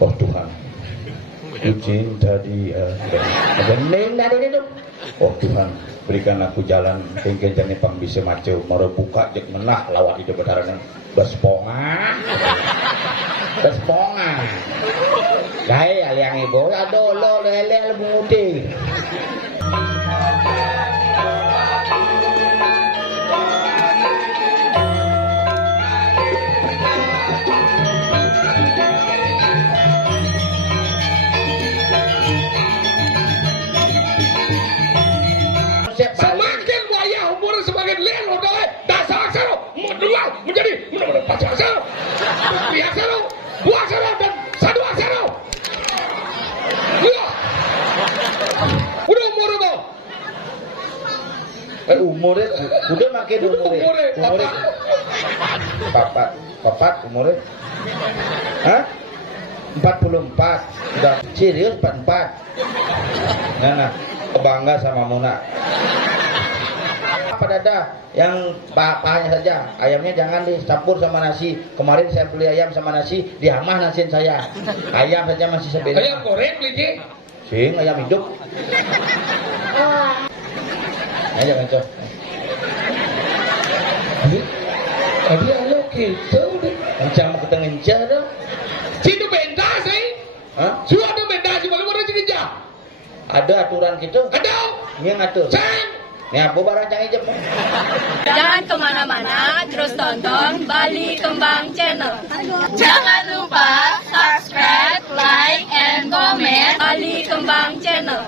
Oh Tuhan, ku cinta dia. Bening tadi itu. Oh Tuhan, berikan aku jalan hingga jane pang bisa maco maro buka jek menah lawat hidup betaran besponga. Besponga. Dai aliang ibu aduh lo lele mudi. Semakin wayah umur semakin lelo doi dasar aksara mendual menjadi benar-benar pacar aksara dua aksara dua aksara dan satu aksara udah umur itu Umurnya udah makin umurnya papat umurnya hah 44 udah serius 44 nah bangga sama Muna apa dada yang pahanya saja ayamnya jangan dicampur sama nasi kemarin saya beli ayam sama nasi dihamah nasiin saya ayam saja masih sebeda ayam goreng lagi sing ayam hidup aja ngaco tadi alo gitu deh kencang mau ketengenca dah situ benda sih hah sudah ada benda sih malu mana sih ada aturan gitu ada yang ngatur sayang nih apa barang canggih jep Jangan kemana-mana, terus tonton Bali Kembang Channel. Jangan lupa subscribe, like, and comment Bali Kembang Channel.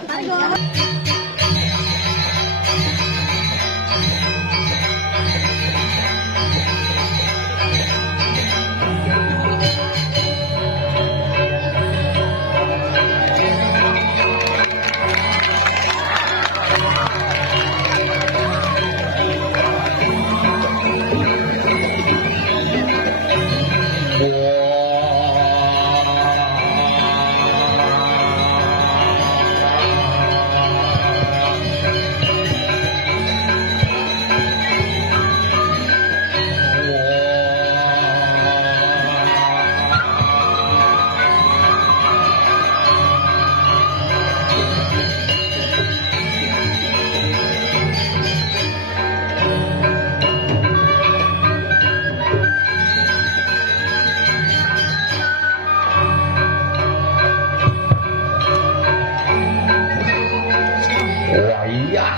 Wayah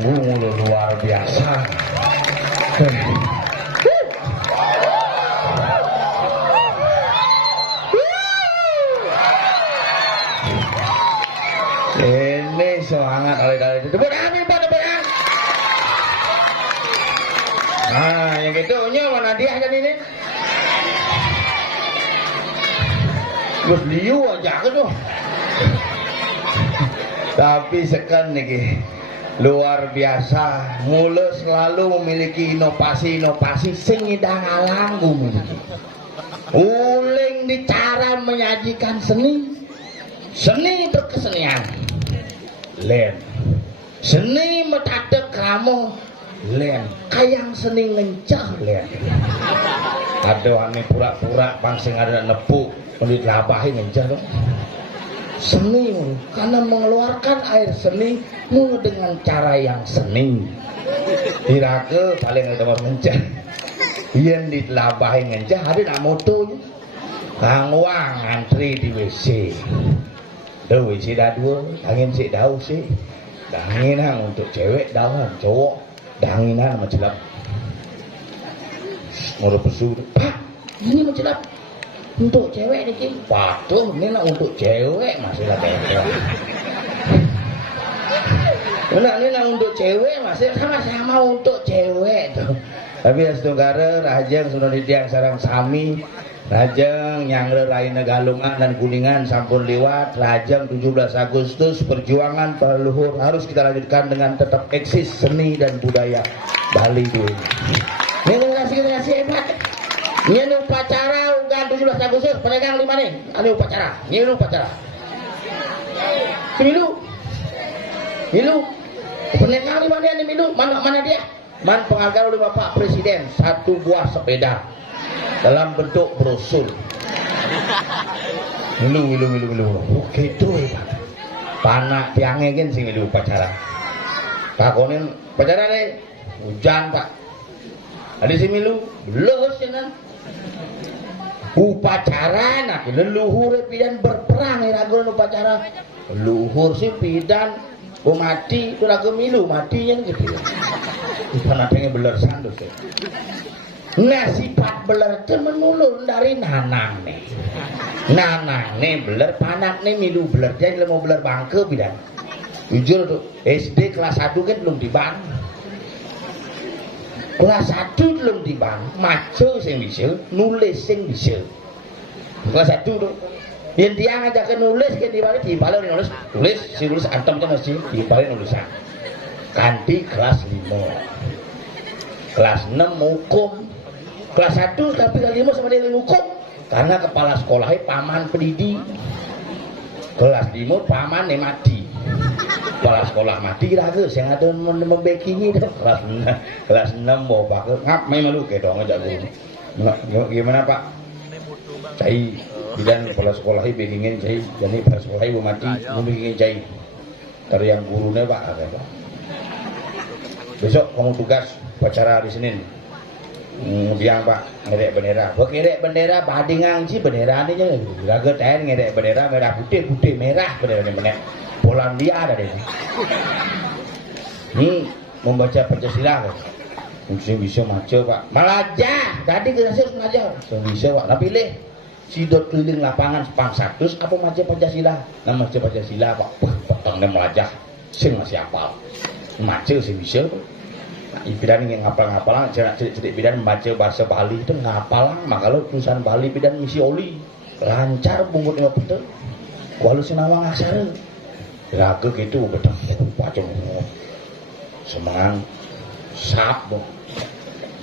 Monggo luar biasa. Ini semangat kali-kali itu. Tepuk tangan, Pak, tepuk tangan. Nah, yang gitu mana dia aja ini? Terus liu aja gitu. Tapi sekan nih luar biasa, mula selalu memiliki inovasi-inovasi sing ngidang alangku miliki. Uling di cara menyajikan seni berkesenian. Len, seni metadek kamu len kayang seni ngencah len ada ane pura-pura pangsing ada nepuk menit labahin ngencah dong seni karena mengeluarkan air seni dengan cara yang seni dirake paling ada ngencah yang ditelabahin ngencah ada nak motonya kangwang antri di WC WC dah dua angin sik daun sih danginan untuk cewek daun cowok danginan mencelap ngurus pesu pak ini mencelap untuk cewek nih King patuh ini nak untuk cewek masih lah benar ini nak untuk cewek masih sama-sama untuk cewek tuh tapi Astungkara Rajang sudah didiang sarang sami Rajang yang lain Galungan dan Kuningan sampun lewat Rajang 17 Agustus perjuangan leluhur harus kita lanjutkan dengan tetap eksis seni dan budaya Bali dulu. Terima kasih hebat. Ini upacara ugan 17 Agustus penegang 5 nih. Ini upacara. Milu. Penegang 5 dia nih milu. Mana dia? Man penghargaan oleh Bapak Presiden 1 buah sepeda. Dalam bentuk brosur. Milu. Oke itu ya. Panak tiangnya kan sing milu upacara. Pakonin upacara deh. Hujan Pak. Ada si milu. Belus ya upacara nak leluhur pidan berperang ya ragu upacara. Leluhur si pidan mati tu ragu milu matinya gitu. Bukan adanya beler sandus ya. Nah sifat beler itu menulur dari nanang nih beler panak nih milu beler dia mau beler bangke bidan jujur tuh SD kelas 1 kan belum diban kelas 1 belum diban maco sing bisa nulis sing bisa kelas 1 tuh yang dia ngajak nulis kan dibalik nulis si nulis antem kan masih dibalik nulisan ganti kelas 5 kelas 6 hukum kelas 1 tapi kelas 5 sama dia hukum karena kepala sekolahnya paman pendidik kelas 5 paman yang mati kepala sekolah mati ragu saya ada membekingi kelas 6 mau pakai ngap memang lu kayak dong ngajak guru gimana Pak cai bidan kepala sekolahnya bekingin cai jadi kepala sekolahnya mau mati mau bekingin cai dari yang gurunya Pak ada Pak besok kamu tugas upacara hari Senin biang Pak ngerek bendera ngerek bendera badingang sih bendera ini aja raga ten ngerek bendera merah putih merah bendera ini bener Polandia ada deh membaca Pancasila kan bisa maco Pak malajah tadi kita harus belajar bisa Pak tapi pilih sidot keliling lapangan sepang 100 apa maca Pancasila nah maca Pancasila Pak petangnya melajah sing masih hafal maca sih bisa bidan yang ngapal-ngapalang cerik bidan membaca bahasa Bali itu ngapalang maka lo tulisan Bali bidan misi oli lancar bungut 5 betul walau senawang asal raga gitu betul pacung semangat sap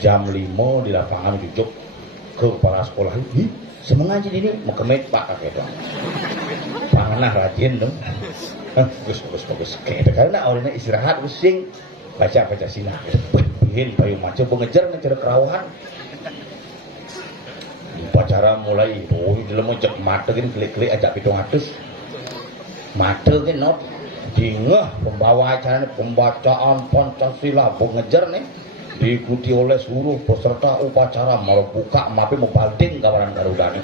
jam 5 di lapangan jujuk ke kepala sekolah semangat jadi ini mau kemit Pak kakek dong panganah rajin dong bagus kayak karena awalnya istirahat pusing baca Pancasila bikin payung maco pengejar kerawahan upacara mulai dalam ojek mata kan klik-klik ajak pitung atus mata kan not dingeh pembawa acara pembacaan Pancasila pengejar nih diikuti oleh seluruh peserta upacara mau buka mapi mau balding kawaran Garudani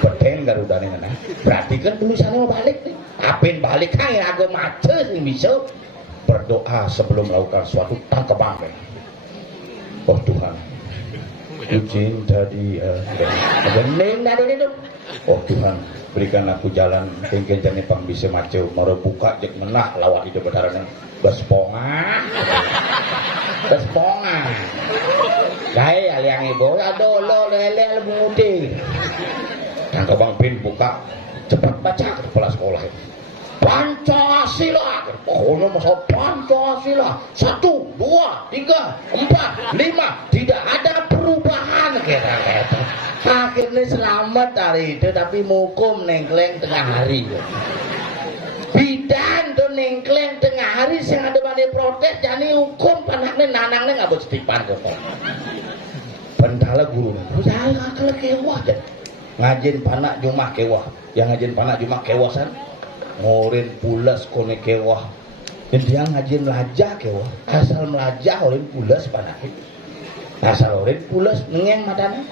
beten Garudani nah berarti kan tulisannya mau balik nih apin balik kan ya agak macet nih bisa berdoa sebelum melakukan suatu tangkapan. Oh Tuhan, ku cinta dia. Bening dari itu. Oh Tuhan, berikan aku jalan kengken jane pang bisa maco maro buka jek menah lawat hidup bedaran bespongan. Gae aliang ibu adolo lele mudi. Tangkapan pin buka cepat baca ke kepala sekolah. Pancasila, pokoknya masalah Pancasila 1, 2, 3, 4, 5 tidak ada perubahan kira-kira akhirnya selamat dari itu tapi mukum nengkleng tengah hari bidan tuh nengkleng tengah hari sing ada bani protes jani hukum panakne nanangnya nggak boleh setipan kok. Pentala guru saya akal kewah dan ngajin panak jumah kewah, yang ngajin panak jumah kewasan ngorin pulas kone kewah. Dan dia ngajin melajah kewah, asal melajah orin pulas panak. Asal orin pulas nengeng matanya.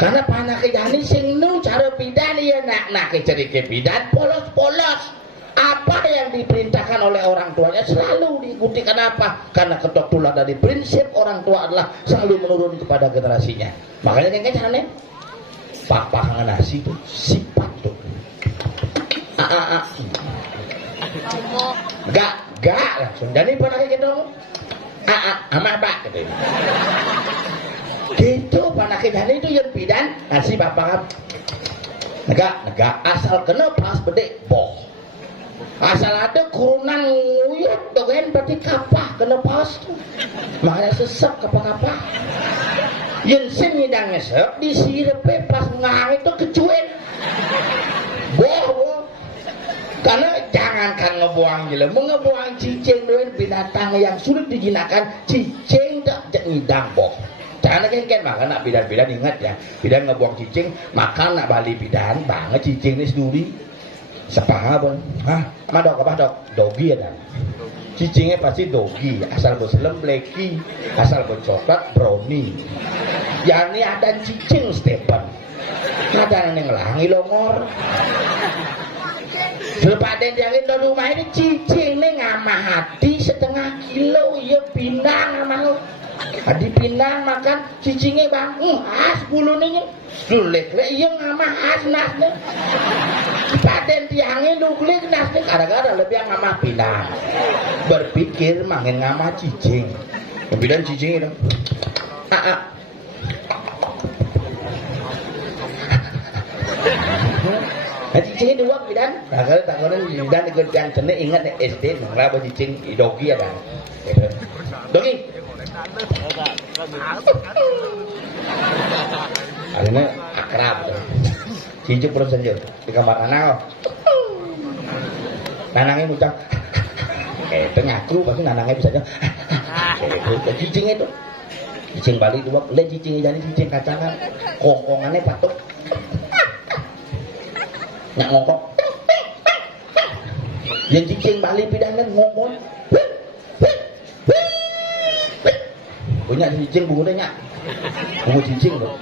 Karena panake jani sing nu cara bidan ya nak cerike bidan polos-polos. Apa yang diperintahkan oleh orang tuanya selalu diikuti. Kenapa? Karena ketok tulah dari prinsip orang tua adalah selalu menurun kepada generasinya. Makanya yang caranya pak nasi itu sifat tuh. Gak langsung. Jadi panake gitu. Ama pak gitu. Gitu panake jani itu yang bidan nasi bapak. Negak asal kena pas bedek boh. Asal ada kurunan nguyut dogen berarti kapah kena pas tuh. Makanya sesek kapah-kapah. Yang sing ngidang ngesep disirepe pas ngang itu kecuin. Boh. Karena jangankan ngebuang jelema, ngebuang cicing doen binatang yang sulit dijinakan, cicing tak ngidang boh. Karena kan maka nak bidan-bidan ingat ya, bidan ngebuang cicing, maka nak bali bidan banget cicing ni seduri. Sepaha pun, dok apa dok? Dogi ada. Cicingnya pasti dogi, asal berselem blacky, asal bercoklat brownie. Yang ini ada cicing Stephen, ada yang ngelangi longor. Lepaden jangin dari rumah ini cicing ini ngamah hati setengah kilo, ya pinang ngamah lo. Adi pinang makan cicingnya bang, as bulunya. Lulek-lek iya ngamah as nasnya. Paden tiangnya lulek nasnya kadang-kadang lebih yang ngamah pinang. Berpikir mangin ngamah cicing. Kemudian cicing itu. Cicingnya dua bidan. Takkan bidan ikut yang cenek ingat SD nggak cicing dogi ada. Dogi. Akhirnya akrab. Cincuk perut senjur di kamar anak. Nanangnya muncak. Itu ngaku pasti nanangnya bisa aja. Cicing itu. Cicing balik dua. Lihat cicingnya jadi cicing kacangan. Kongkongannya patuk. Nyak ngongkong. Yang cicing balik pidangan ngomong. Punya cicing bungunya nyak. Bungu cicing tuh.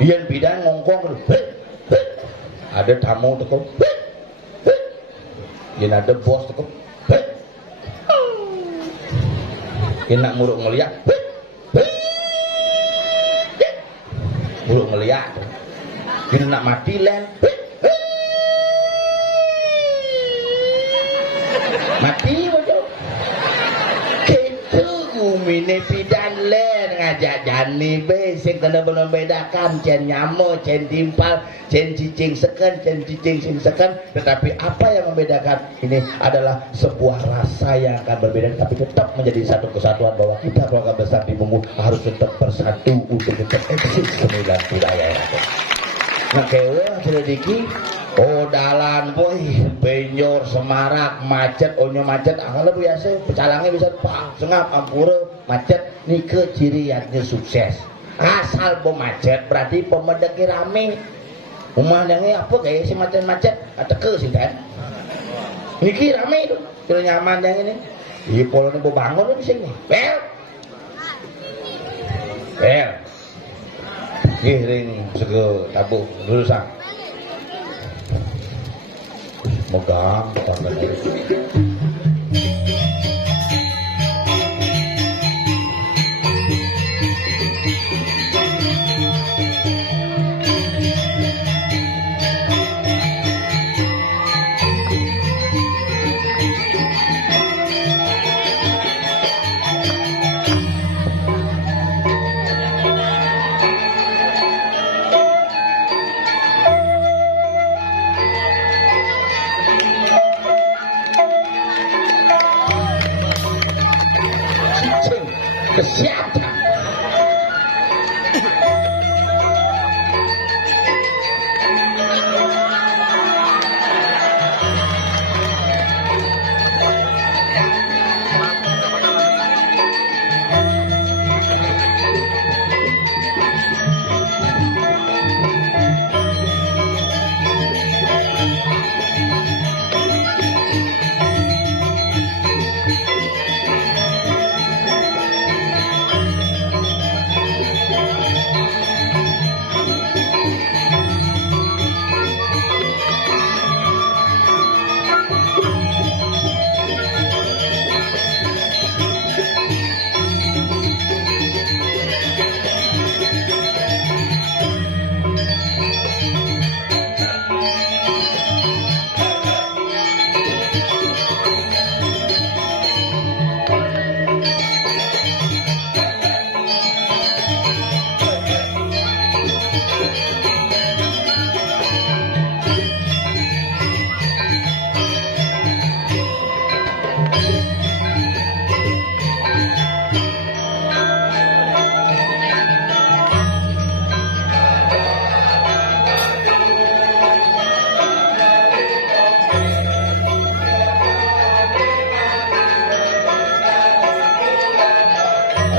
Yang bidan ngongkong tuh. Ada tamu tuh. Yang ada bos tuh. Yang nak muruk ngeliat. Muruk ngeliat. Yang nak mati len. Mati betul. Gitu umine bidan len ngajak jani be sing kena membedakan cen nyamuk, cen timpal, cen cicing seken, cen cicing sing seken. Tetapi apa yang membedakan ini adalah sebuah rasa yang akan berbeda, tapi tetap menjadi satu kesatuan bahwa kita keluarga besar di Bungu harus tetap bersatu untuk tetap eksis sembilan budaya. Nah kewa sedikit. Oh dalan boy, benyor, semarak, macet, onyo macet, anggal biasa, pecalangnya bisa pak, sengap, ampura, macet, ini keciriannya sukses. Asal macet berarti pemedeki rame. Umandangnya apa kayak si macet-macet, ateke sih kan? Niki rame itu, kira nyaman yang ini. Iya polanya mau bangun di sini, bel. Giring sego tabu lulusan. Megang tangan itu. Kesehatan.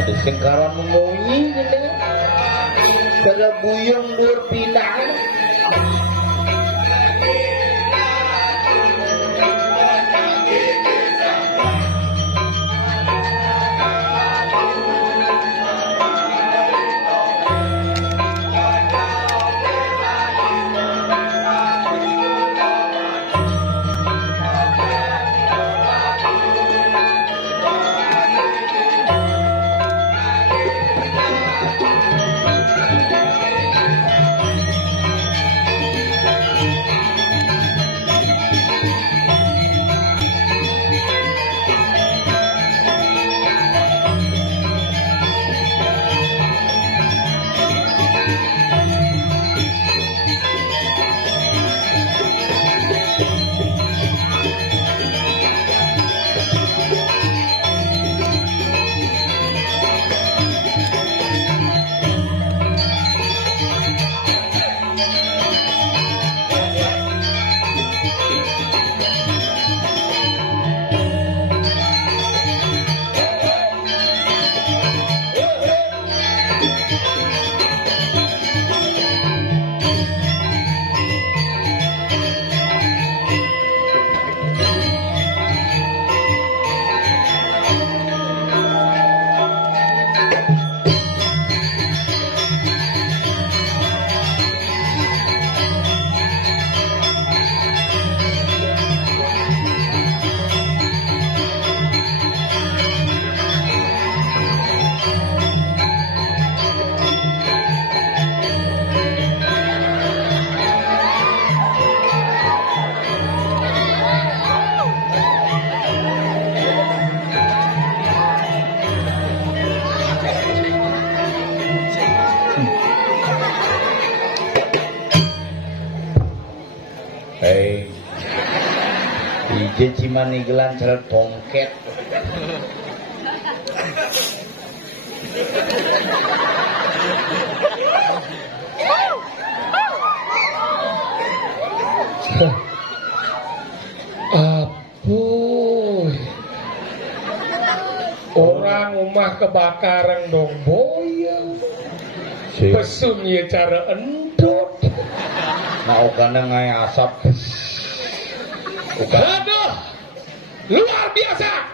Ada sengkaran memunyi gitu. Kalau buyung berpindah. Ijen cimanigelan ceret pongket. Apuy. Orang rumah kebakaran dong boyang. Pesun ya cara endut. Nah, karena ngai asap. Aduh, luar biasa.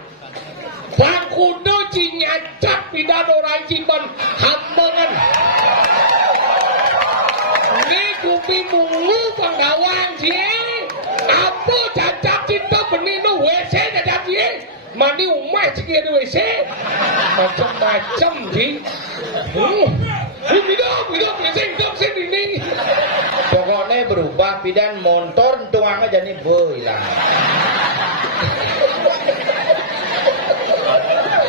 Bangkudo cinyacak pidano rai cimban hambangan. Ini kupi mulu penggawang cie. Apa cacat cinta benino WC cacat cie. Mani umai cikir WC. Macam-macam sih. Hidup sini ini. Pokoknya berubah pidan motor tuangnya jadi hilang.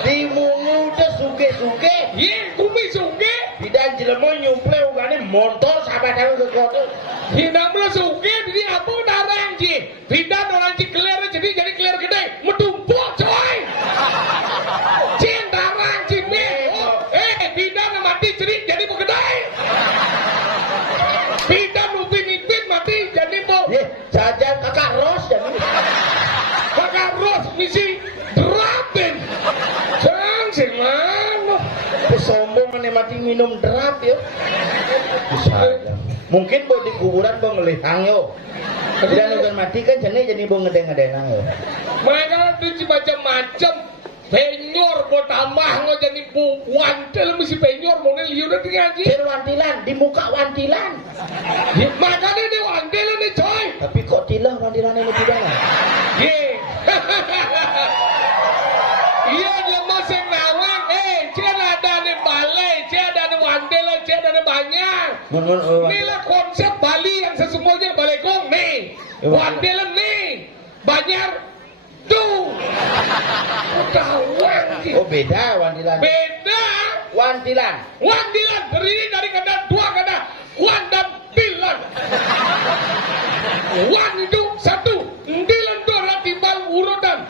Di mungu udah suge-suge. Ye, kumi suge. Pidan jelema nyumple ugane motor sampai tahu ke kota. Hidang lo suge jadi apa narang ji. Pidan orang ji kelir jadi kelir gede. Medumpuk coy. Cin narang ji me. Pidan mati cerik jadi gede. Pidan ubi nipit mati jadi mau. Ye, saja kakak Ros jadi. Kakak Ros misi drapin. Jang sing mana? Sombong menikmati minum drap ya. Bisa. Mungkin mau di kuburan mau ngelihang yo. Tidak nukan mati kan jadi mau ngedeng-ngedenang yo. Mereka tuh macam-macam. Penyor buat tambah nggak jadi bu wantel mesti penyor mau ngeliur nanti ngaji. Jadi wantilan di muka wantilan. Makanya dia wantilan nih coy. Tapi kok tilah wantilan ini tidak? Ye. Iya dia masih nawang. Cina ada nih balai, cina ada nih wantilan, cina ada nih banyak. Inilah konsep Bali yang sesungguhnya balai gong nih. Wantilan nih banyak. Tuh. Ketahuan. Oh beda wantilan. Beda. Wantilan. Wantilan terdiri dari kata dua kata wan dan tilan. Wan itu satu, tilan itu adalah timbal urutan.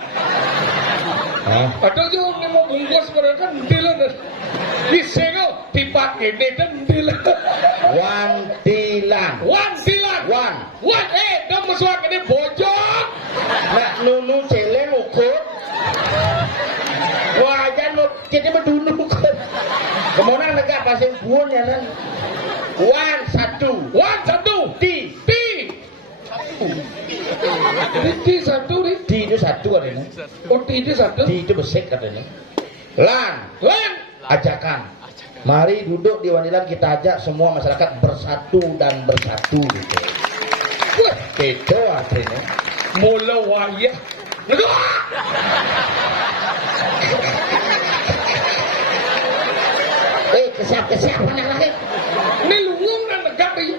Ada juga yang mau bungkus mereka tilan. Disego dipakai dan tilan. Wantilan. Wantilan. Wan. Dah mesuak ini bojok. Nak nunu celeng ukut. Wajan mau jadi berdunuk. Kemonang negak pasang buun ya nan. Wan satu. Ti. Ti satu nih. Ti itu satu katanya. Oh ti itu satu. Ti itu besek katanya. Lan. Ajakan. Mari duduk di Wanilan, kita ajak semua masyarakat bersatu dan bersatu gitu. Itu artinya. Mula wayah. Kesiap anak lagi. Ini lungung dan negak nih.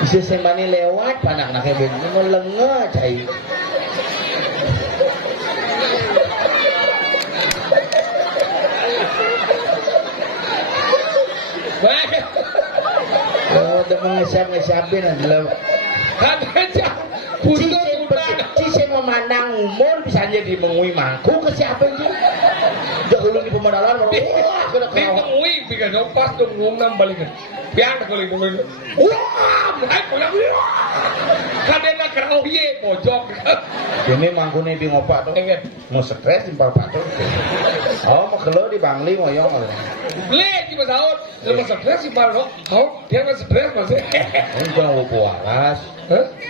Bisa semani lewat panak nak begini melengah cai. Oh, udah mengesap-ngesapin adalah. Ada Cice memandang umur bisa jadi mengui mangku ke siapa ini? Dahulu di pemandangan, wah sudah di mengui, bikin dong pas dong ngomong balikan. Biar kalau ibu ngomong, wah, mulai pulang, kadang kerau ye pojok. Ini mangku nih di ngopak tuh. Mau stres di pak tuh. Oh, mau keluar di Bangli mau yong. Beli di pesawat, lepas stres di mana? Kau dia nggak stres masih. Ini gua waras,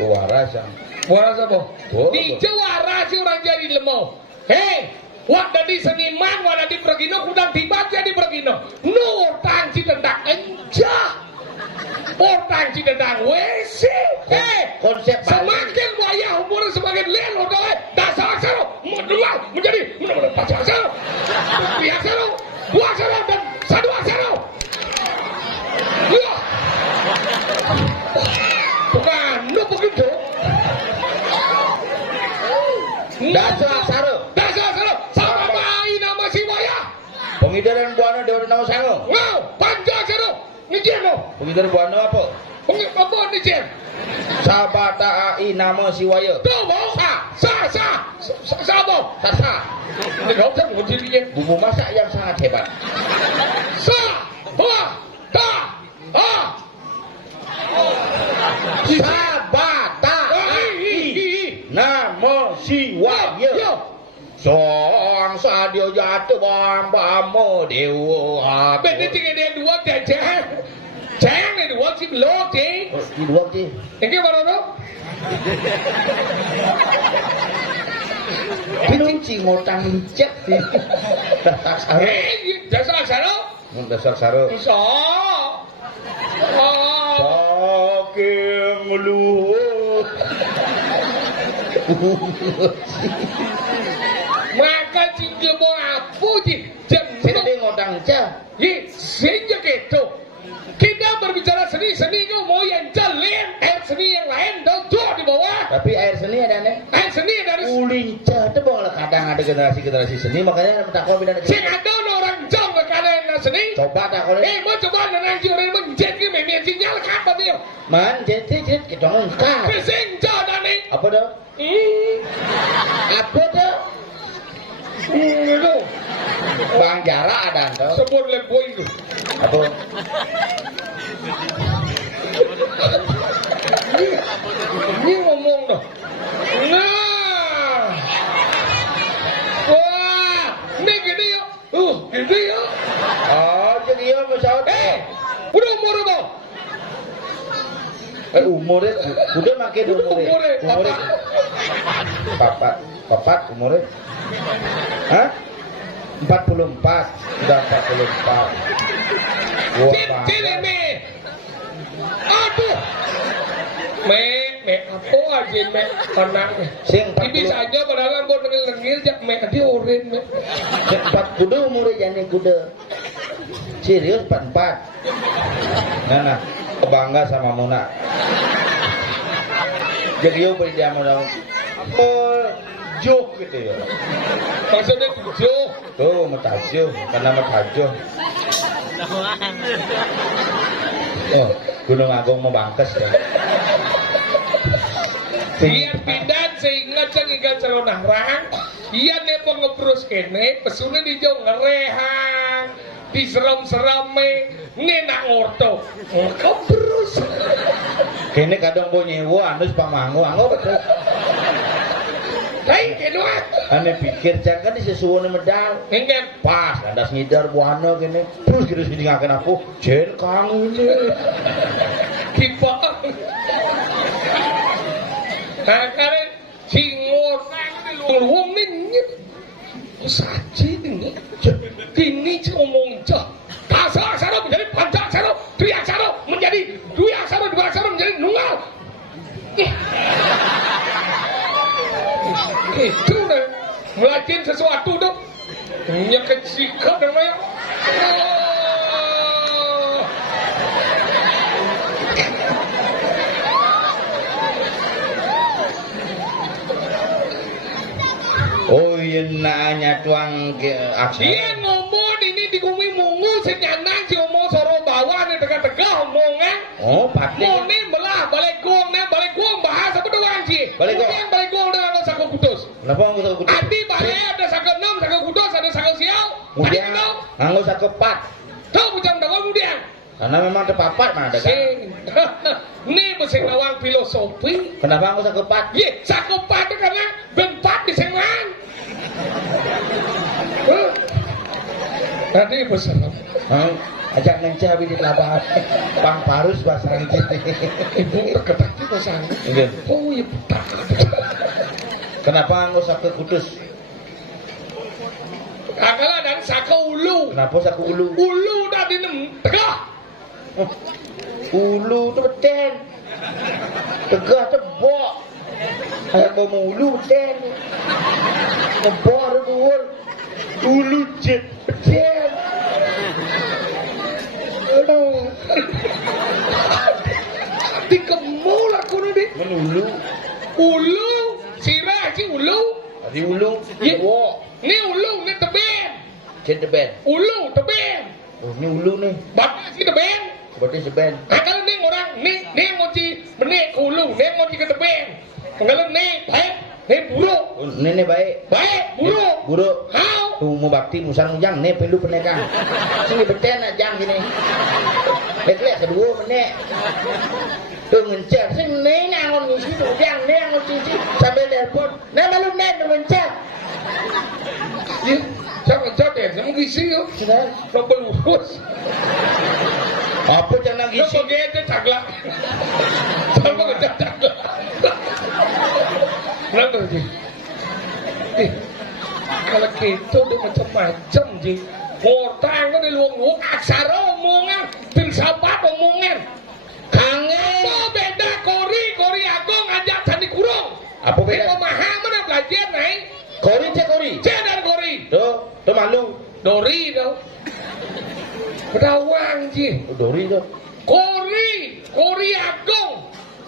waras yang. Waras apa? Di Jawa sih orang jadi lemau. Hei, waktu di seniman, waktu di Pergino, kudang tiba jadi Pergino. No, tangci tentang enjah. Orang tentang WC. Hei, konsep semakin wayah umurnya semakin lelo, dasar aksara, mendual menjadi benar-benar pacar aksara. Biasa lo, dua aksara dan satu aksara. Iya. Bukan, lo begitu. Dasar aksara sama bayi nama si wayah. Pengidaran buana dewa nama sango. Wow, panjang aksara. Nijir lo. Pengidaran buana apa? Apa nijir? Sabata ai nama si waya. Tuh mau sa apa? Sasa. Ini kau tak mau dirinya. Bumbu masak yang sangat hebat. Sa, Sabata ai nama si waya. Soang sadio jatuh bamba dewa. Benda tiga dia dua ceng. Ceng ni dua si lo ceng. Di dua sih. Ini mana tu? Pinunci ngotang licet sih. Dasar saro. Dasar aksara. Dasar saro. Sa. Saking luhur. Maka jika mau apa je? Saya tadi ngotang cah. Ye, sehingga gitu. Kita berbicara seni kau mau yang jalan, seni yang lain dan tuh di bawah. Tapi air seni ada nih. Seni dari Ulincah itu boleh kadang ada generasi seni, makanya takut beda sing ada orang jam berkalian seni. Coba takut. Mau coba nanti orang menjet ke memang sinyal apa dia? Man, jadi kita ngangkat. Sing jalan ni. Apa dah? Apa dah? Itu. Bang Jara ada anda. Sebut lembu itu. Apa? Ini ngomong dah. Nah. Wah, ini gini ya. Gini ya. Oh, jadi ya pesawat. Udah umur apa? Umurnya, udah makin umurnya. Umurnya. Papat umurnya. Hah? 44. Sudah 44. Cincin ini. Aduh. Apa aja anaknya. Sing Ini saja padahal buat lengil jak dia oren 4 kuda umurnya jadi kuda. Serius 44. Nah, kebangga sama Muna. Jadi yo beri dia mau jok gitu ya. Maksudnya jok. Tuh matajo, karena matajo. Oh, Gunung Agung mau bangkes ya. Iyan pindah sehingga cengikan celonah rang. Iyan nepo ngebrus kene, pesunnya di jauh ngerehang, diseram-serame, nenak ngorto. Ngebrus. Kene kadang mau nyewa, anus pamanggo, anggo betul. Lain kene wae. Ane pikir jangan di sesuatu medal. Enggak. Pas landas ngidar buana kene. Terus kira sini ngaken aku jen kang ini. Kipa. Kare cingur luwung nih. Saji ini. Ini ngomong cah. Pasal aksara menjadi panjang aksara, dui aksara menjadi dui aksara, dua aksara menjadi nunggal. Itu deh, ngelakuin sesuatu dong. Nyeket sikap namanya. Oh iya nanya tuang ke aksara. Dia ngomong ini digumi mungu senyanan si ngomong soro bawah nih tegak-tegak omongan. Oh pati. Mau nih belah balik gong bahasa apa doang sih? Balik gong. Mungkin balik gong dengan sako kutus. Kenapa nggak usah kudu? Adi balik ada sako 6, sako kutus, ada sako siau. Kemudian Adi tahu? nggak usah kepat. Tahu bukan tahu kemudian. Karena memang terpapat mana ada kan? Ini mesin lawang filosofi. Kenapa nggak usah kepat? Ye, sako pat karena benpat di sengan. Tadi besar. Ajak ngencah habis di lapangan. Pang parus bahasa Inggris. Ibu terketak di bahasa Iya. Oh iya betul. Kenapa nggak usah ke kudus? Akala dan sako ulu. Kenapa usah ke ulu? Ulu dah di tegak. Ulu tu beten. Tegah tebok. Ayah mau ulu beten. Tebok tu ul. Ulu jet beten. Aduh. Di kemul aku ni. Menulu. Ulu. Sirah si ulu. Di ulu. Ye. Tebok. Ni ulu ni tebing. Jet teben. Ulu tebing. Oh ni ulu ni. Bapak si tebing. Berarti seben. Akal ni orang ni ngoci benih ke ulu, ni ngoci ke tebing. Kalau ni baik, ni buruk. Oh, ni baik. Baik, buruk. Buruk. How? Mu bakti musang jang ni perlu penekang. Sini beten nak jang gini. Lek kedua menek. Tu ngencet sing ni nangon ngisi tu jang ni nangon cici sambil telepon. Nah malu nek ngencet. Ya, jangan jadi, jangan gisi yo. Sudah. Nombor lurus. Apa jangan Yo ngisi? pergi aja cagla. Jangan kerja cagla. Kenapa sih? Kalau kita udah macam-macam sih. Ngortang kan di luang-luang aksara omongan, filsafat omongan. Kangen. Apa beda kori agung ajak sandi kurung. Apa beda? Pemahaman mana belajar naik? Kori cek kori. Jangan kori. Tu malu. Dori tau. Berawang sih. Dori tu. Kori agung.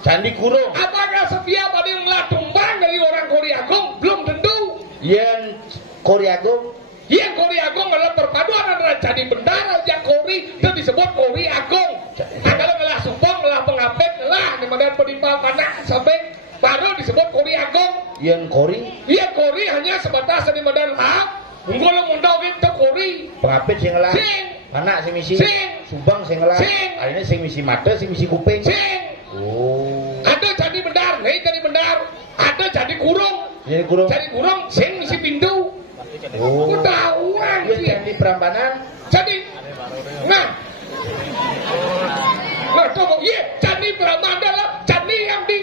Candi kurung. Apakah setiap ada yang tumbang dari orang Kori agung? Belum tentu. Yen kori agung. Yang Kori agung adalah perpaduan antara candi bendara yang Kori itu disebut Kori agung. Nah, kalau ngelah sumbang, ngelah pengapit, ngelah di mana penipal panak sampai baru disebut Kori agung. Yen kori. Iya Kori hanya sebatas di medan hak. Unggul mundau itu Kori. Pengapit sing ngelah. Sing. Anak sing misi. Sing. Subang sing ngelah. Sing. Akhirnya sing misi mata, sing misi kuping. Sing. Oh. Ada candi bendar, nih candi bendar. Ada candi kurung. Jadi kurung. Candi kurung, sing misi pintu. Oh. Ketahuan Dia sih. candi Prambanan. Candi. Nah, coba, iya, candi Prambanan adalah candi yang di.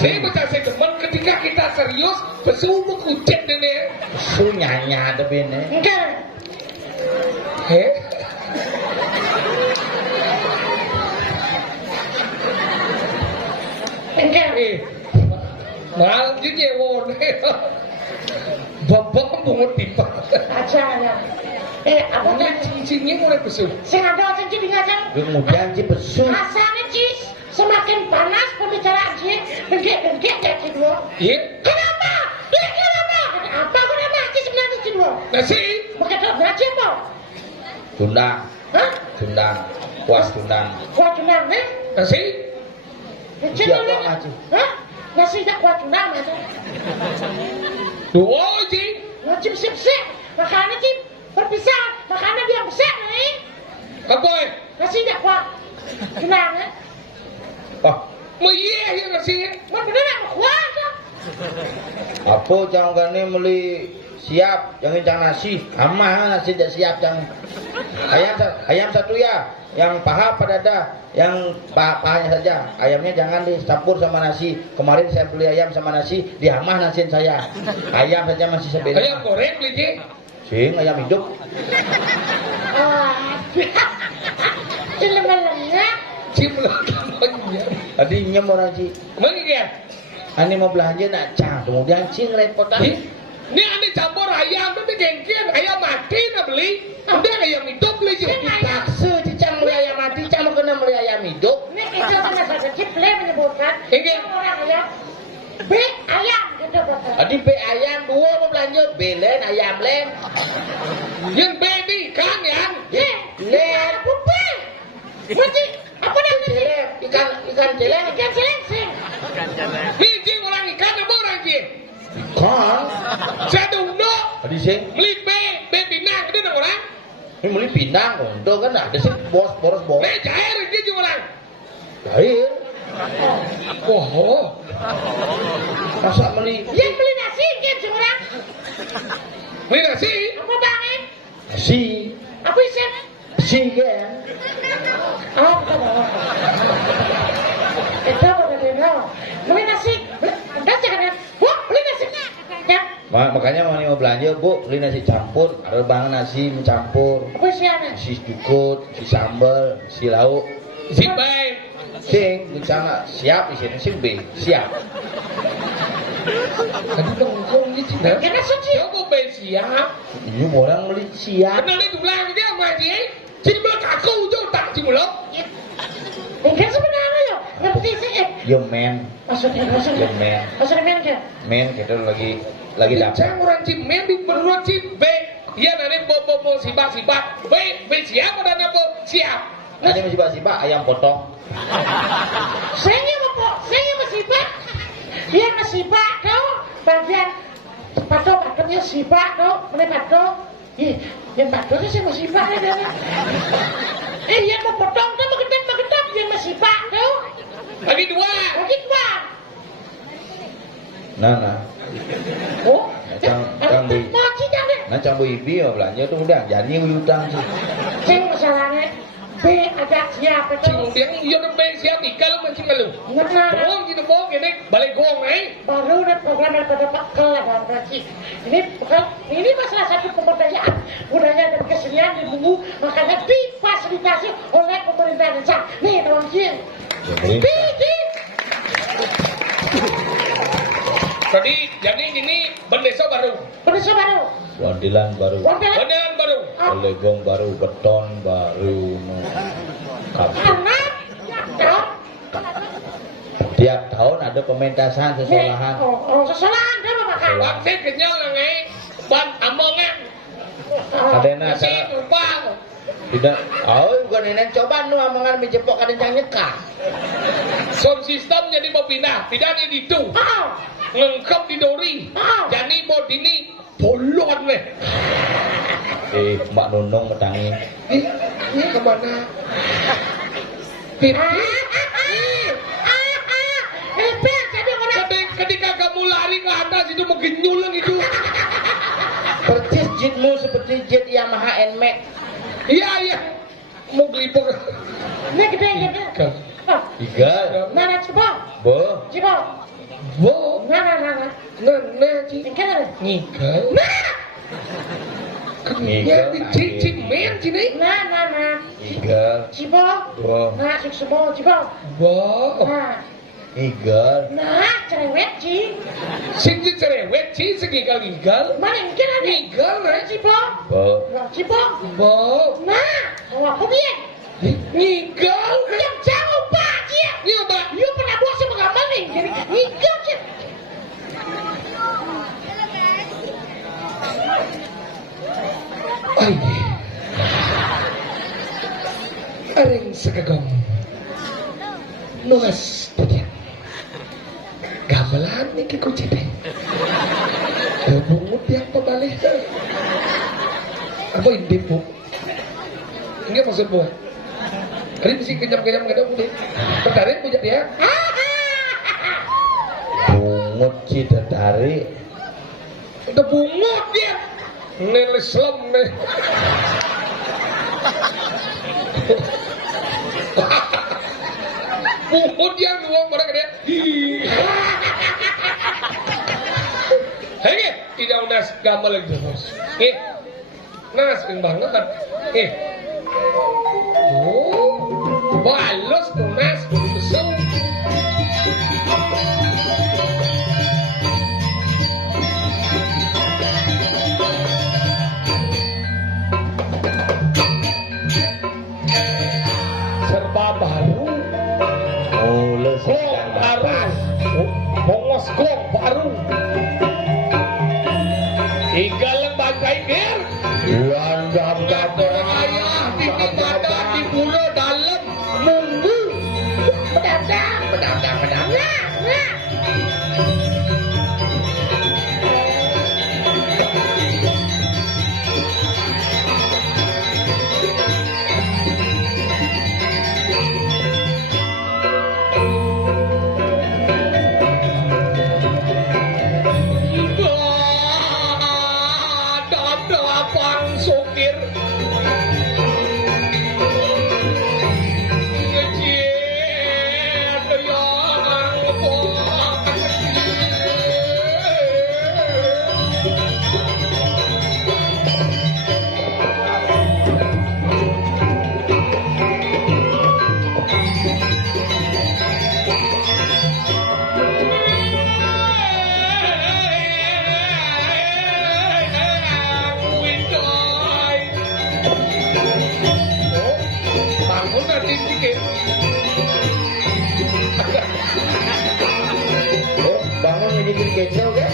Nih baca segmen ketika kita serius, bersumuk kucing ini. Su nyanya ada bene. Enggak. Enggak. Mal jadi won. Bapak bungut tipe. Aja ya. Apa Ini kan? cincinnya mulai besu. Sing ada cincin ngajeng. Kemudian ci besu. Rasanya cis semakin panas pembicaraan cis. Dengkek kayak kedua. Iya. Kenapa? Ya kenapa? Apa kenapa cis sebenarnya kedua? Nasi. Begitu ngaji apa? Tundang. Hah? Tundang. Puas tundang. Kuat tunang nih? Nasi. Siapa ngaji? Hah? Nasi tak kuat tunang aja. Dua ji. Ngaji besar. Makanya cis berpisah. Makanya dia besar nih. Apa? Nasi tak kuat tunang nih. Oh, Mau iya ya nasi. Apa cang gani meli siap jangan cang nasi amah nasi tidak siap cang ayam satu ya yang paha pada dada yang pahanya saja ayamnya jangan dicampur sama nasi kemarin saya beli ayam sama nasi dihamah nasiin saya ayam saja masih sebeda ayam goreng beli sing ayam hidup Cilemelemnya. cimlengnya tadi nyem orang ci mengikat ani mau belanja nak cang kemudian cing repot ini ane campur ayam tapi gengkian ayam mati nak beli udah ayam hidup beli takse cicang beli ayam mati cang mau kena beli ayam hidup Ini itu kan masa ciple menyebutkan. Ini. Orang ayam. B ayam gitu kata. tadi be ayam dua mau belanja belen ayam len yang baby kan yang len Bupe. Berarti apa namanya? celeng ikan celeng Ikan selengsing. biji orang ikan apa orang ikan ikan saya tunggu tadi sing beli baby nang itu nang orang ini beli pindang untuk kan ada sih boros nah cair itu cuma orang cair oh masa beli Yang beli nasi gitu orang. beli nasi Apa bang? si Apa isen? kan Oh, itu apa dia? Beli nasi. Anda jangan. Wah, beli nasi. Ya. makanya mau belanja bu beli nasi campur ada bang nasi mencampur Apa isiannya? si jukut si sambal si lauk si baik sing di sana siap isinya sing B siap tadi tengkong ni cina Kena suci. ya mau bayi siap ini orang beli siap kenal itu lang dia sama dia cina bilang kaku tu tak cuma lo Mungkin sebenarnya ya. Ngerti sih. yo men Maksudnya yo men Maksudnya. men kita lagi dapat Cang orang cimen di beruang cibe iya nanti bobo siap B siap ada apa siap ada masih basi ayam potong Saya masih pak. Dia masih pak kau. Bagian patoknya si pak kau. Boleh patok. Yang patoknya saya masih pak ya. Yang mau potong tu magetan. Yang masih pak kau. lagi dua Lagi dua. nah Oh. Cang bui Mochi jangan. nah cang bui ibi ya belanja tuh udah jadi utang sih Saya masalahnya. B ada siapa tu? cing dia iya udah B siap ikan lu mancing lu Benar. bohong gitu bohong ini balik gong Baru ada program daripada pakel Bang Raci. Ini masalah satu pemberdayaan budaya dan kesenian di Bungu, makanya difasilitasi oleh pemerintah desa. Nih Bang Jin. Biji. tadi jadi ini bendesa baru Berdesa baru. wandilan baru Wanda. beneran baru legong baru beton baru kapur Anak. Ya. tiap tahun ada pementasan sekolahan Oh, sekolahan kan makan. waktu kenyal ngai ban amongan kadena si acara lupa tidak bukan nenek coba nu amangan menjepok kadang yang nyekah sound system jadi mau pindah tidak ada di itu Oh. lengkap di dori jadi mau dini bolon weh Mbak Nunung metangi ini kemana Jadi orang ketika kamu lari ke atas itu mungkin nyuleng itu percis jetmu seperti jet Yamaha NMAX iya mau gelipur ini gede gitu. Oh, Igal mana coba? Bo Coba. bo Nah. nana ci Ini kan. ngigal Nah. ya di men sini Nah. Igal Cibo. Bo Nah, cibo. wow Nah. Igal Nah, cerewet ci. sing cerewet ci segi kaligal Mana mungkin ada? ngigal nah Cibo. Bo Nah, cibo. bo Nah, mau aku biar. ngigal Yang jauh pak dia. iya mbak You pernah buat sama gambar nih. Jadi ngikut sih. ay aring sekagam nugas tadi gamelan nih kiko cete bungut yang pabalik apa ini bu enggak maksud bu ini mesti kenyam-kenyam gak ada bu tertarik bu ya bungut cita tarik Udah bungut dia. Neles lem nih. Bungut yang nuang mereka dia. Hei, tidak unas gambar lagi terus. Nas banget. Oh, balos tuh nas. Besar. Serba baru. Oh, Gong baru. Bongos gong baru. Tiga lembar kain. Landam Ayah di badan di pulau dalam munggu. Pedang. Sopir bangun ini bikin kecil kan?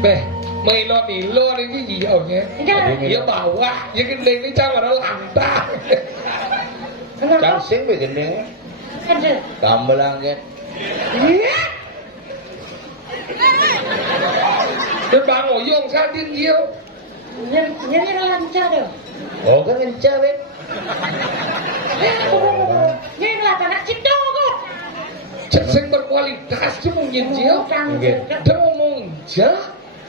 Beh, mày lo đi lo đến cái gì rồi nhé? Iya bawa, ya gede ini cang ada lantai. Cang sing bikin deh. Tambah langit. Dia bangun yung sa din iyo. Yan lancar deh. Oh kan kencah bet. Yan lah anak cipta kok. Sing berkualitas cuma nyincil. Dia ngomong ja.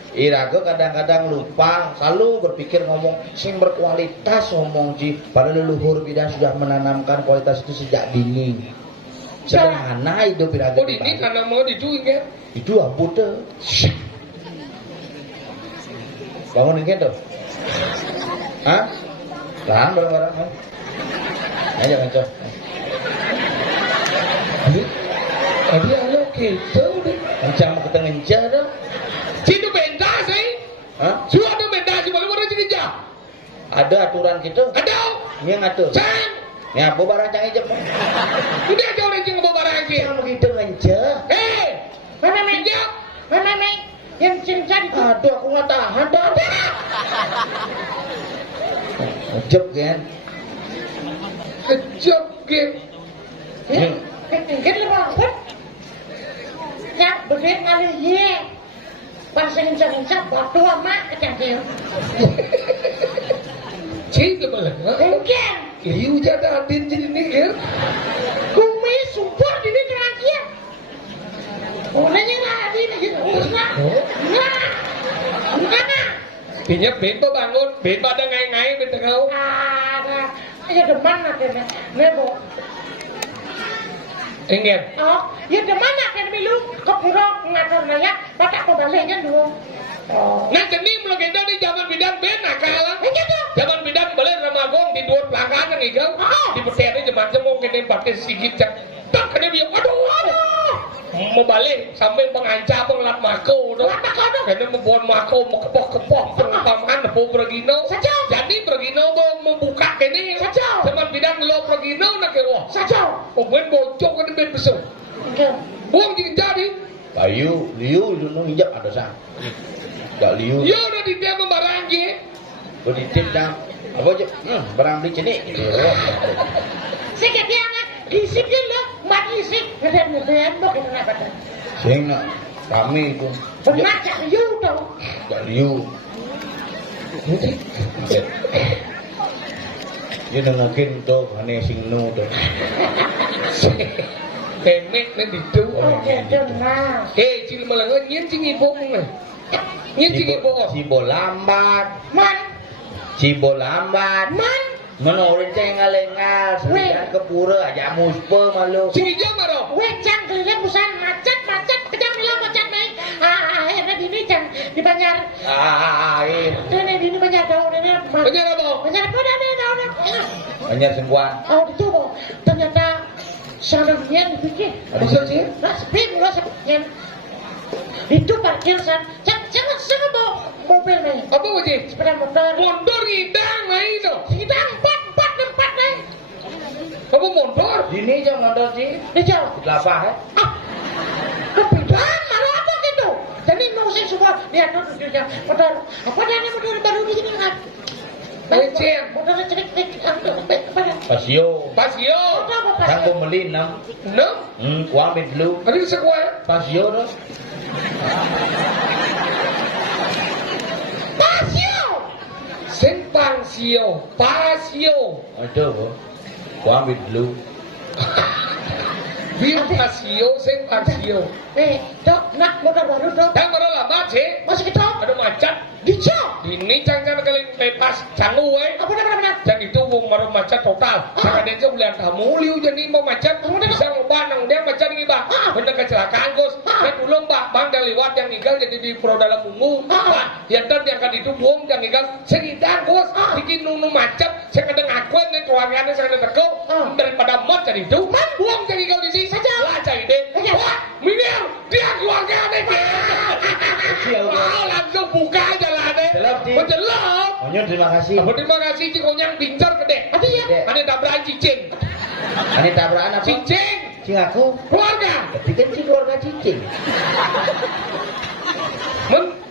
Iraga kadang-kadang lupa, selalu berpikir ngomong sing berkualitas ngomong ji. Padahal leluhur bidan sudah menanamkan kualitas itu sejak dini. Sederhana hidup Iraga. Oh dini karena mau dicuing kan? Itu apa tuh? Bangun ini tuh. Hah? Tahan barang-barang. Ayo ngaco. Tadi alo gitu deh. Kencang mau ketemu ngejar dah. Situ benda sih. Hah? Sudah ada benda sih, bagaimana sih kerja? Ada aturan gitu. Ada. Ini yang ngatur. Sang. Ya, bawa barang canggih jep. Udah aja orang yang bawa barang aja. Jangan begitu ngejar. Mana Mei? Mana Mei? Yang cinta itu. Aduh, aku nggak tahan dah. Ngejep kan? Kejap game. Kan lebih ya, berbeda kali ye. Pas ngencang batu amat kecil. Cinta malah. Mungkin. Liu jada adin jadi ni kan? Kumi sumpah di ni terakhir. Orangnya lah adin gitu. Mana? Pinya ben bangun, ben pada ngai-ngai ben tengau. Ada. Ya depan nak ni. Nebo. Ingat. Oh, ya depan nak ni milu. Kepura ngatur naya. Batak kau baliknya dulu. Oh. Nah jadi legenda di zaman bidan ben nakal. Zaman bidan balik ramagong di dua pelanggan yang igau. Di petani zaman semua kene pakai sigit cak. Tak kene biar aduh. Mau balik sampai penganca pengelat makau tu. Kene membuat makau mau kepok pengaman mau bergino. Jadi bergino membuka kene. Zaman bidan lo bergino nak kero. Pemain bocok kene ben besar. Buang jadi. Kayu, liu, lu hijab ada sah. Tak liu. Ya udah di dia membarangi. Berditip dah. Apa je? Barang beli cenik. Sikit dia nak disip je lah. Mati sip. Nembok itu nak pada. Sing nak kami itu. Benar cak liu tu. Tak liu. Dia dengerin tuh, aneh sing nu tuh. Temek na dito. Oke, tenang. Cil malangan, yan sing ibo mo nga. Yan sing ibo. Cibo lambat, Man, cibo lambat. man. Menorin cengal-engal, selian ke pura aja muspe malu. Sige dyan, Maro. Wejang keliling busan macet kejam bilang macet nih. Akhirnya dini jang di Banjar. Air, Dini Banjar daun ini. Banyara mo. Banjar apa nih daun? banyak sembuhan. Oh itu boh. Ternyata sanamnya dipikir. Maksud sih? Nah, sepi nggak sepian. Itu parkir san. Jangan bawa mobil nih. Apa mo, Cik? Sepeda motor. Mondor ngidang na ito. Kita empat nih. Apa mondor? Dini jam mondor sih, Dijauh. kelapa Ah, kepedaan malah apa gitu? Jadi mau saya semua lihat dulu dia motor. Apa dia nih motor baru di sini kan? Becen. Motor celik pada. Pasio, Pasio. Motor apa pas? kan gua beli 6. No? Uang dulu. Ano yung sa kuha? Pasio tuh. Pasio. Sempangsiyo. Pasio. Ada bu, uang dulu. Bill Pasio, Sempangsiyo. Dok, nak motor baru dok. Tama na lamat, eh. Masih kita? Ano macet? Dijauh. Ini jangan kalian lepas cangu, eh. Apa benar? Jangan itu mau macet total. Jangan dia bulan kamu liu jadi mau macet. Bisa mau banang dia macet ini bah. Benda kecelakaan Gus. Saya dulu mbak bang dari lewat yang tinggal jadi di pro dalam ungu. Pak, ya dan yang akan itu buang yang tinggal sekitar Gus. Bikin nunu macet. Saya kadang akuan nih keluarganya saya kadang tekau daripada mat jadi itu. Buang yang tinggal di sini saja. Lah cari deh. Wah, minir dia keluarganya deh. Wow, langsung buka jalan deh. Menjelap. Monyo terima kasih. Apa terima kasih cikonyang pincar gede. Apa ya? Ada tabrakan cicing. Ini tabrakan apa? Cicing. Cing aku. Keluarga. Tapi kan cing keluarga cicing.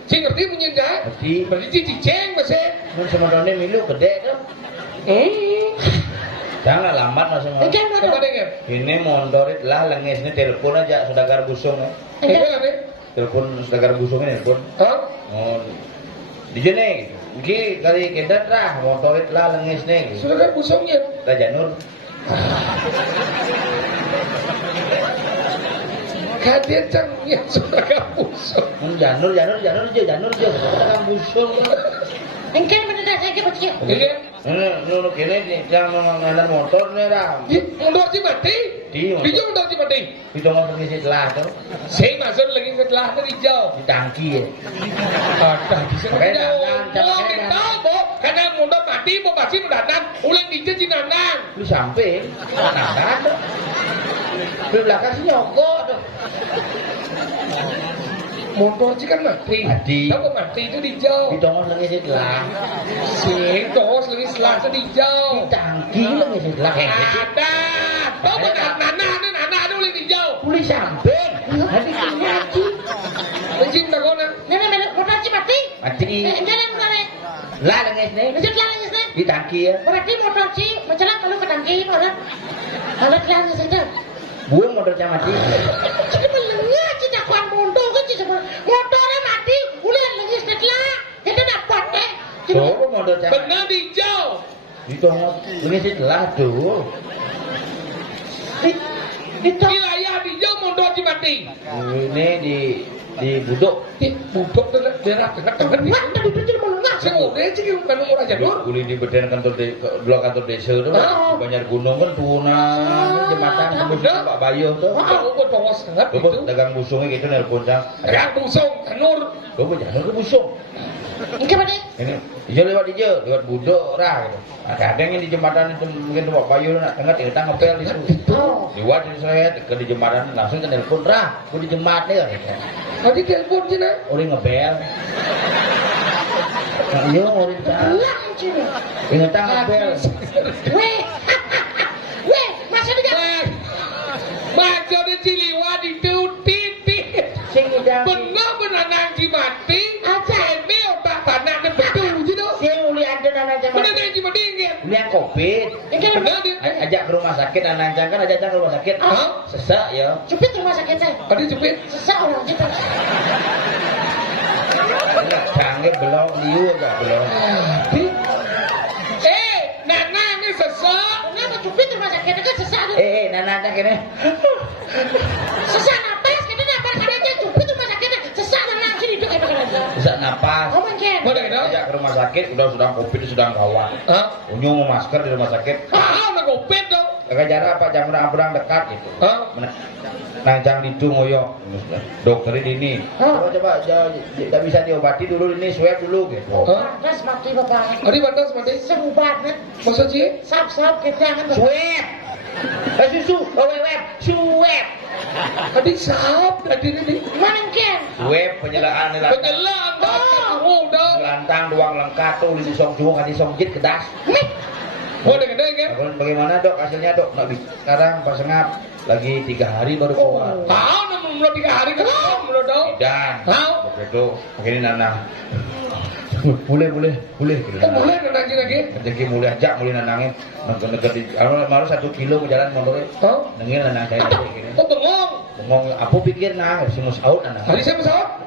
Cing ngerti punya enggak? Ngerti. Berarti cicing masih. Mun semono milu gede tuh. Jangan lambat masih mau. Jangan Apa dok. dengar? Ini mondorit lah lengesnya telepon aja saudagar busung. Apa nih? Telepon saudagar busungnya telepon. Hah? Oh, di sini. Iki kali kedat lah mondorit lah lengesnya. Sudah kan busungnya. Raja Nur. Kadir cangnya sudah kan busung. Janur je. Saudagar busung. Engkau benar saya kecil. Iya. Nunu kene yang mengenal motor nih ram. Mundur si mati. Di Hijau mundur si mati. Kita ngomong ngisi telah tuh Saya masuk lagi setelah itu hijau. di tangki ya. Ada di sana. Pakai dandan, Oh, pakai kita dandan. mau karena mundur mati mau pasti mendandan. Ulang dijel jinanang. Lu sampai nah tuh. Di belakang sih nyogok tuh. Motor sih kan mati. Mati. Tahu mati itu hijau. Kita ngomong ngisi telah. Sing tos lagi setelah itu hijau. Di tangki lah ngisi telah kayak gitu. Ada. Tahu benar nana ada ulang hijau. Boleh sampai. Hadi mati. Mencing dagona. Nenek motor si mati. Mati. Jangan mulai. Lah ngisi Lanjut lagi sih. di tangki ya. Berarti motor si mencelat kalau ke tangki orang. Alat lagi saja. Buang motornya mati. Jadi melengah cita kuan mundur kan cita motornya mati. Ulian lagi setelah. Itu dapat deh. Tuh motornya. Benar hijau. Itu ngisi telah tuh. Itu. Wilayah hijau motor si mati. Ini di Budok. Budok daerah tengah-tengah. Wah, tadi itu jadi melengah. Saya mau deh sih bukan umur aja Nur. Uli di beden blok kantor desa tuh Oh. di Banjar Gunung kan tunan jembatan tembus Udah. Pak Bayo tuh. Kamu buat bongos sangat Gue itu. dagang busungnya gitu nelpon cang. Yang busung, Nur. Gue jangan ke busung. Ini apa deh? Ini hijau lewat Budok rah gitu. Ada yang di jembatan itu mungkin tuh Pak Bayo nak tengah kita ngepel di situ. Oh. Lewat di saya ke di jembatan langsung ke nelpon rah. Gue di jembatan ya. Tadi telepon sih nak. Uli ngepel. Nah, iya uli cang. Pulang cina. Ingat ngepel. Weh. Weh, masa dia. Masa di Ciliwad itu titik. Sing idang. Benar-benar nanti mati. Aja. Ini otak tanah dan betul gitu. Sing uli ada anak cang. Benar nanti mati ingat. Uli yang covid. Ini kan Benar dia. Ajak ke rumah sakit anak cang kan ajak ke rumah sakit. Hah? Sesak ya. Cupit rumah sakit saya. Tadi cepet. Sesak orang kita. Jangan belum liu aja belum. Nana ini sesak. Kenapa cupit rumah sakit kan sesak tuh? Nana kene. Sesak napas, kita napas ada aja cupit rumah sakit sesak nang sini hidup kayak aja. Bisa napas. Oh mungkin. Mana kita? Ajak ke rumah sakit, udah COVID sudah gawat. Hah? Unyu mau masker di rumah sakit. Nak kopet dong. Jaga jarak apa jam berang dekat gitu. Hah? Nanjang di ngoyo. Dokter ini. Coba tidak bisa diobati dulu ini swab dulu gitu. Panas mati bapak. Hari batas mati. Seru banget. Masa sih? Sap kita kan. Swab. Susu, web, swab. Tadi sahab tadi ini. Mana mungkin? Swab penjelaan ini. Penyelaan udah. Lantang doang lengkap tuh di song juang di song jit kedas. Boleh gede kan? Bagaimana dok hasilnya dok? Nggak bisa. Sekarang pas ngap lagi 3 hari baru keluar. Tahu namun belum 3 hari kan? Belum tahu. Dan Tahu? begitu begini Nana. Boleh. Boleh nanti lagi. Rezeki mulai ajak mulai nanangin. Neket di malu 1 kilo jalan motor. Tahu? Nengin nanang saya gini. Bengong. Bengong aku pikir si mus out nanang. Hari saya pesawat.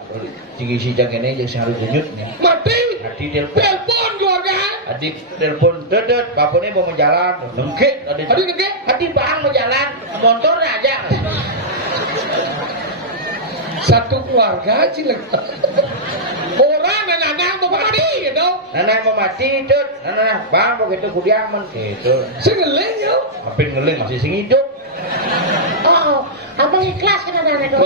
Tinggi si jang ini jadi harus denyut nih. Mati. Hati telepon. Telepon keluarga. Adik telepon dedet, bapaknya mau jalan. Nengkit adik. Adik nengkit. Hati bang mau jalan, motor aja. Satu keluarga sih lagi. Orang anak-anak mau mati gitu. Nana mau mati, cut. Nana, bang begitu kudiang men gitu. Saya ngeleng ya. Hampir ngeling masih sing hidup. Oh, abang ikhlas kan ada dong.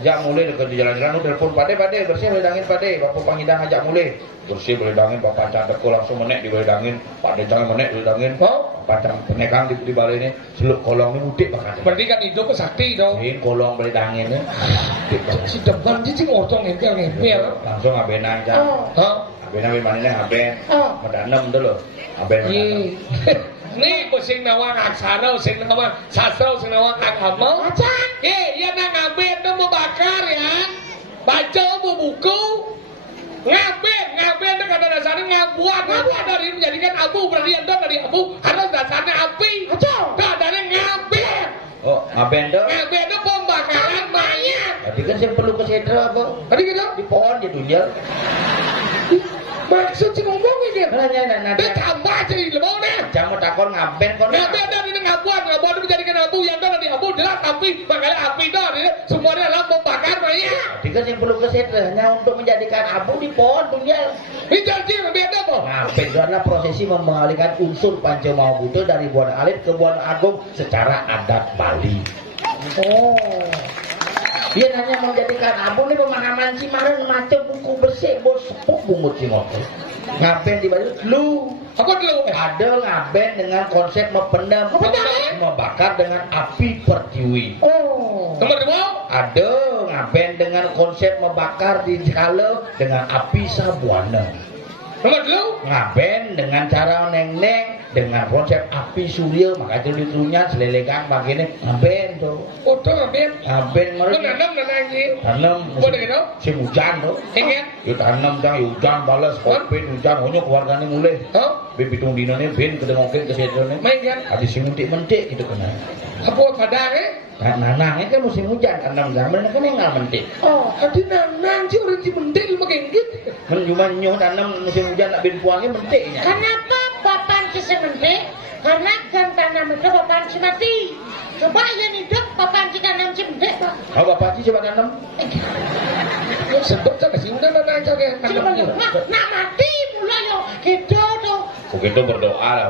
Ajak mulai dekat di jalan-jalan, telepon pade bersih boleh dangin pade, bapak pangidang ajak mulai. Bersih boleh dangin, bapak pancang teko langsung menek di boleh dangin, pade jangan menek boleh dangin. Oh, Pancang penekang di balai ini, seluk kolong ini mudik bakal. berarti kan hidup ke sakti dong. Ini kolong boleh dangin ini. Si depan sih ngotong ngempel. Langsung abenan aja. Oh, Hah? Abenan mana aben, oh. mendanem dulu. Aben Iya. Nih sing nawang aksara, sing nawang sastra, sing nawang agama. Acan. Ya nang ngaben tuh mau bakar ya. Baca buku. Ngaben pada dasarnya ngabuat dari menjadikan abu, berarti yang dari abu harus dasarnya api. Acan. Kadarnya ngaben. Oh, aben tuh. Ngaben itu pembakaran mayat. Tadi kan saya perlu ke sedra apa? Tadi gitu. Di pohon di dunia. Maksud sih ngomongnya kan. Nanya. Dia tambah jadi lebau deh. Jangan takon ngaben kon. Ngaben dan ini ngabuat itu menjadikan abu yang dari abu adalah api, makanya api itu semuanya adalah membakar mayat. Tadi kan yang perlu ke sedra hanya untuk menjadikan abu di pohon dunia. Ini janji beda apa? Ngaben itu adalah prosesi mengalihkan unsur Pancamawuda dari Buana Alit ke Buana Agung secara adat Bali. Oh. Dia hanya menjadikan abu nih pemahaman si Maren macam buku bersih bos sepuk bumut si motor. Ngaben di Bali lu Apa dulu? ada ngaben dengan konsep mempendam, membakar dengan api pertiwi. Oh. Nomor 2. Ada ngaben dengan konsep membakar di kala dengan api sabuana. Nomor 2. Ngaben dengan cara neng-neng dengan konsep api surya, maka itu ditunya selelegang begini ngaben tuh. Oh, tuh ngaben. Ngaben Lu mereka nanam nanangi. tanam Boleh gitu? musim hujan tuh. Ingat? Yuk tanam jang hujan balas kopin hujan hanya keluarganya mulai. Hah? Bitung dinane ben kedengokin ke sedone. Main kan? Habis sing mentik gitu kena. Apa padang Nanangnya kan musim hujan tanam zaman kan enggak mentik. Oh, adi nanang sih orang sih mendel makengit. Men cuma nyuh tanam musim hujan nak ben puangnya mentiknya. Kenapa papan sementik? Karena kan tanam itu papan mati. Coba yang hidup papan tanam mentik, Pak. Oh bapak sih coba tanam. Sedap tak sih udah nanang aja kan. Nak mati mulai yo gitu tuh. Begitu berdoa lah.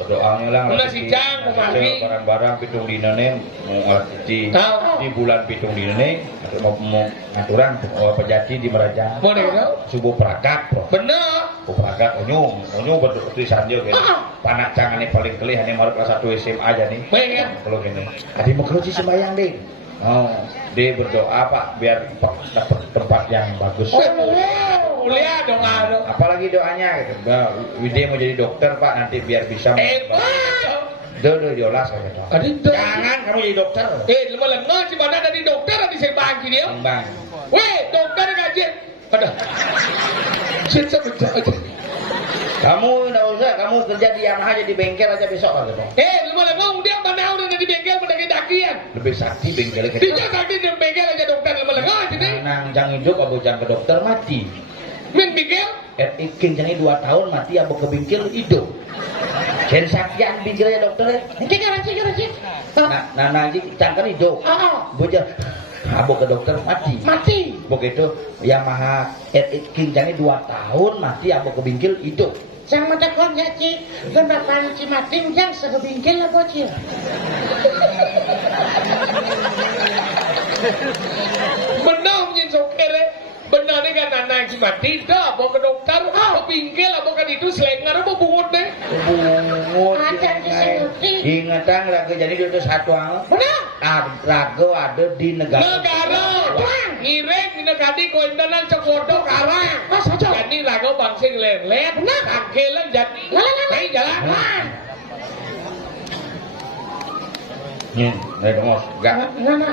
Berdoanya lah. Ulah si jang mati. Barang-barang pitung dinane mau di bulan pitung dinane mau aturan pejati di Meraja. Boleh gitu? Subuh prakat, Bro. Bener. Prakat onyo tulisan dia gitu. Panak cangane paling kelih hanya mau kelas 1 SMA aja nih. Main kan? Kalau gini. Tadi mau keluar sembahyang deh. Oh, dia berdoa Pak biar dapat tempat yang bagus. Kuliah doa. Apalagi doanya gitu. Dia mau jadi dokter Pak nanti biar bisa. Dodo diolas gitu. Jangan kamu jadi dokter. Lemah-lemah si mana dari dokter nanti saya bagi dia. Bang. Weh, dokter gaji. Ada. Saya betul aja. Kamu enggak usah, kamu kerja di Yamaha aja di bengkel aja besok gitu. Lemah-lemah dia mana udah di bengkel mendakian dakian. Lebih sakti bengkel Tidak sakti di bengkel aja dokter lemah-lemah sini. Nang jang hidup apa jang ke dokter mati. Min bingkil? Iking jangan 2 tahun mati abo kebingkil hidup. Jen sakian bingkilnya dokter. Nanti garansi. Nah nanti cangkan hidup. Bocah abo ke dokter mati. Mati. Begitu yang maha Iking jangan 2 tahun mati abo kebingkil hidup. Sang mata kon ya Ci, dan bapak Ci mati ujang sebingkil lah bocil. Benar nyin sokere. Benar ni kan anak Ci mati dah bawa ke dokter. Kebingkil apa kan itu selengar apa bungut deh. Bungut. Ada di sini. Ingatan lagu jadi itu satu ang. Benar. Lagu ada di negara. Ngiring di negara di koindanan cekodok arah. Jadi lagu bangsa ngelet. Benar. Angkelan jadi. Hei jalan. Nih, dari ngos, enggak. Nana.